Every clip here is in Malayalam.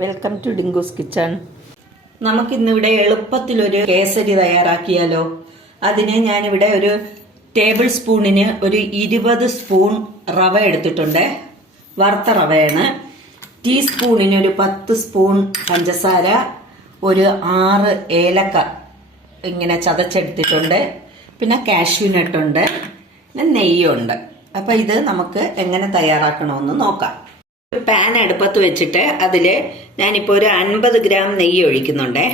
വെൽക്കം ടു ഡിങ്കോസ് കിച്ചൺ നമുക്കിന്നിവിടെ എളുപ്പത്തിലൊരു കേസരി തയ്യാറാക്കിയാലോ? അതിന് ഞാനിവിടെ ഒരു ടേബിൾ സ്പൂണിന് ഒരു ഇരുപത് സ്പൂൺ റവ എടുത്തിട്ടുണ്ട്. വറുത്ത റവയാണ്. ടീസ്പൂണിന് ഒരു പത്ത് സ്പൂൺ പഞ്ചസാര ഒരു ആറ് ഏലക്ക ഇങ്ങനെ ചതച്ചെടുത്തിട്ടുണ്ട്. പിന്നെ കാഷ്യൂനട്ടുണ്ട് പിന്നെ നെയ്യുണ്ട്. അപ്പോൾ ഇത് നമുക്ക് എങ്ങനെ തയ്യാറാക്കണമെന്ന് നോക്കാം. ഒരു പാൻ അടുപ്പത്ത് വെച്ചിട്ട് അതിൽ ഞാനിപ്പോൾ ഒരു അൻപത് ഗ്രാം നെയ്യ് ഒഴിക്കുന്നുണ്ടേ.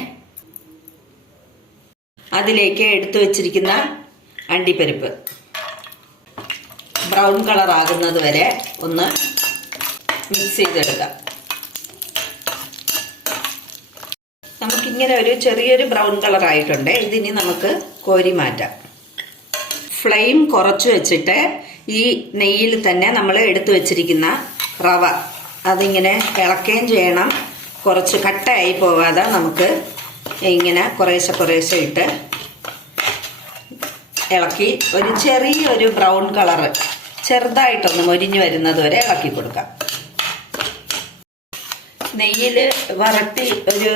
അതിലേക്ക് എടുത്തു വെച്ചിരിക്കുന്ന അണ്ടിപ്പരിപ്പ്. ബ്രൗൺ കളർ ആകുന്നത് വരെ ഒന്ന് മിക്സ് ചെയ്തെടുക്കാം. നമുക്കിങ്ങനെ ഒരു ചെറിയൊരു ബ്രൗൺ കളർ ആയിട്ടുണ്ട്. ഇതിനി നമുക്ക് കോരി മാറ്റാം. ഫ്ലെയിം കുറച്ച് വെച്ചിട്ട് ഈ നെയ്യിൽ തന്നെ നമ്മൾ എടുത്തു വെച്ചിരിക്കുന്ന റവ. അതിങ്ങനെ ഇളക്കുകയും ചെയ്യണം. കുറച്ച് കട്ടയായി പോവാതെ നമുക്ക് ഇങ്ങനെ കുറേശ്ശെ കുറേശ്ശെ ഇട്ട് ഇളക്കി ഒരു ചെറിയൊരു ബ്രൗൺ കളറ് ചെറുതായിട്ടൊന്ന് മൊരിഞ്ഞു വരുന്നത് വരെ ഇളക്കി കൊടുക്കാം. നെയ്യിൽ വരട്ടി ഒരു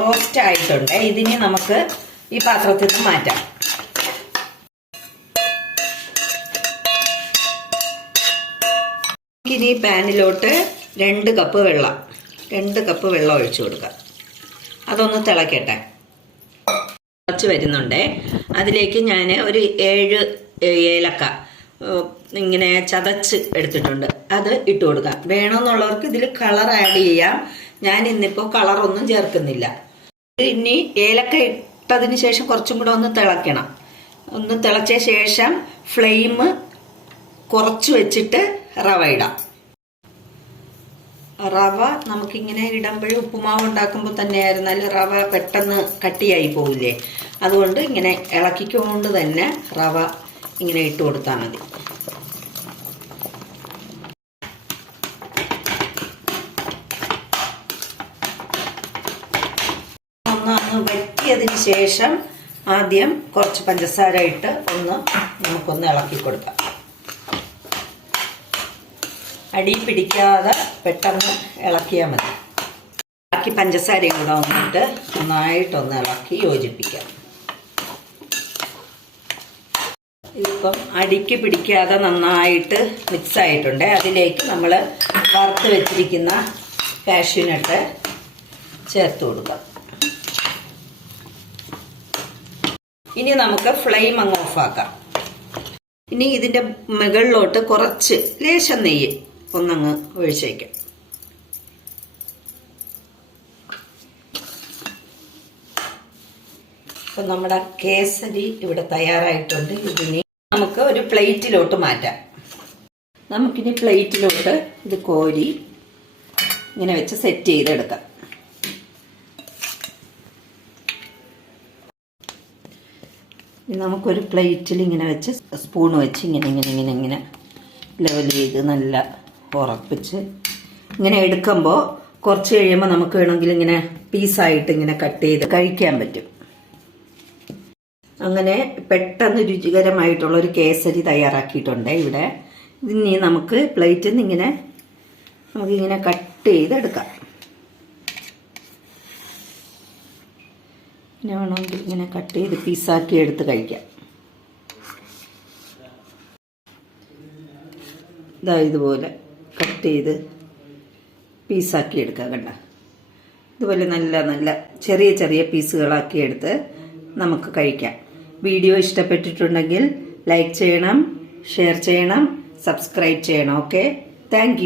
റോസ്റ്റ് ആയിട്ടുണ്ട് ഇതിനെ നമുക്ക് ഈ പാത്രത്തിൽ നിന്ന് മാറ്റാം. ഇനി പാനിലോട്ട് രണ്ട് കപ്പ് വെള്ളം രണ്ട് കപ്പ് വെള്ളം ഒഴിച്ചു കൊടുക്കുക. അതൊന്ന് തിളക്കട്ടെ. കുറച്ച് വരുന്നുണ്ട്. അതിലേക്ക് ഞാൻ ഒരു ഏഴ് ഏലക്ക ഇങ്ങനെ ചതച്ച് എടുത്തിട്ടുണ്ട്. അത് ഇട്ട് കൊടുക്കാം വേണമെന്നുള്ളവർക്ക് ഇതിൽ കളർ ആഡ് ചെയ്യാം. ഞാൻ ഇന്നിപ്പോൾ കളറൊന്നും ചേർക്കുന്നില്ല. ഇനി ഏലക്ക ഇട്ടതിന് ശേഷം കുറച്ചും കൂടെ ഒന്ന് തിളക്കണം. ഒന്ന് തിളച്ച ശേഷം ഫ്ലെയിം കുറച്ച് വെച്ചിട്ട് റവ ഇടാം. റവ നമുക്കിങ്ങനെ ഇടുമ്പോഴും ഉപ്പുമാവ് ഉണ്ടാക്കുമ്പോൾ തന്നെ ആയിരുന്നാൽ റവ പെട്ടെന്ന് കട്ടിയായി പോവില്ലേ? അതുകൊണ്ട് ഇങ്ങനെ ഇളക്കിക്കൊണ്ട് തന്നെ റവ ഇങ്ങനെ ഇട്ട് കൊടുത്താൽ മതി. ഒന്ന് വെട്ടിയതിന് ശേഷം ആദ്യം കുറച്ച് പഞ്ചസാര ഇട്ട് ഒന്ന് നമുക്കൊന്ന് ഇളക്കി കൊടുക്കാം അടി പിടിക്കാതെ പെട്ടെന്ന് ഇളക്കിയാൽ മതി. ബാക്കി പഞ്ചസാരയും കൂടെ വന്നിട്ട് നന്നായിട്ടൊന്ന് ഇളക്കി യോജിപ്പിക്കാം. ഇതിപ്പം അടിക്ക് പിടിക്കാതെ നന്നായിട്ട് മിക്സ് ആയിട്ടുണ്ട് അതിലേക്ക് നമ്മൾ വറുത്ത് വെച്ചിരിക്കുന്ന കാഷ്യൂനട്ട് ചേർത്ത് കൊടുക്കാം. ഇനി നമുക്ക് ഫ്ലെയിം അങ്ങ് ഓഫാക്കാം. ഇനി ഇതിന്റെ മുകളിലോട്ട് കുറച്ച് ലേശം നെയ്യ് ഒന്നങ്ങ് ഒഴിച്ചേക്കാം. അപ്പം നമ്മുടെ കേസരി ഇവിടെ തയ്യാറായിട്ടുണ്ട്. ഇതിനി നമുക്ക് ഒരു പ്ലേറ്റിലോട്ട് മാറ്റാം. നമുക്കിനി പ്ലേറ്റിലോട്ട് ഇത് കോരി ഇങ്ങനെ വെച്ച് സെറ്റ് ചെയ്തെടുക്കാം. നമുക്കൊരു പ്ലേറ്റിൽ ഇങ്ങനെ വെച്ച് സ്പൂൺ വെച്ച് ഇങ്ങനെ ഇങ്ങനെ ഇങ്ങനെ ഇങ്ങനെ ലെവൽ ചെയ്ത് നല്ല ഉറപ്പിച്ച് ഇങ്ങനെ എടുക്കുമ്പോൾ കുറച്ച് കഴിയുമ്പോൾ നമുക്ക് വേണമെങ്കിൽ ഇങ്ങനെ പീസായിട്ട് ഇങ്ങനെ കട്ട് ചെയ്ത് കഴിക്കാൻ പറ്റും. അങ്ങനെ പെട്ടെന്ന് രുചികരമായിട്ടുള്ള ഒരു കേസരി തയ്യാറാക്കിയിട്ടുണ്ട് ഇവിടെ. ഇനി നമുക്ക് പ്ലേറ്റിൽ നിന്ന് ഇങ്ങനെ നമുക്കിങ്ങനെ കട്ട് ചെയ്തെടുക്കാം പിന്നെ വേണമെങ്കിൽ ഇങ്ങനെ കട്ട് ചെയ്ത് പീസാക്കി എടുത്ത് കഴിക്കാം. ഇതാ ഇതുപോലെ. കട്ട് ചെയ്ത് പീസാക്കി എടുക്കുക കണ്ട? ഇതുപോലെ നല്ല നല്ല ചെറിയ ചെറിയ പീസുകളാക്കി എടുത്ത് നമുക്ക് കഴിക്കാം. വീഡിയോ ഇഷ്ടപ്പെട്ടിട്ടുണ്ടെങ്കിൽ ലൈക്ക് ചെയ്യണം ഷെയർ ചെയ്യണം സബ്സ്ക്രൈബ് ചെയ്യണം. ഓക്കെ? താങ്ക്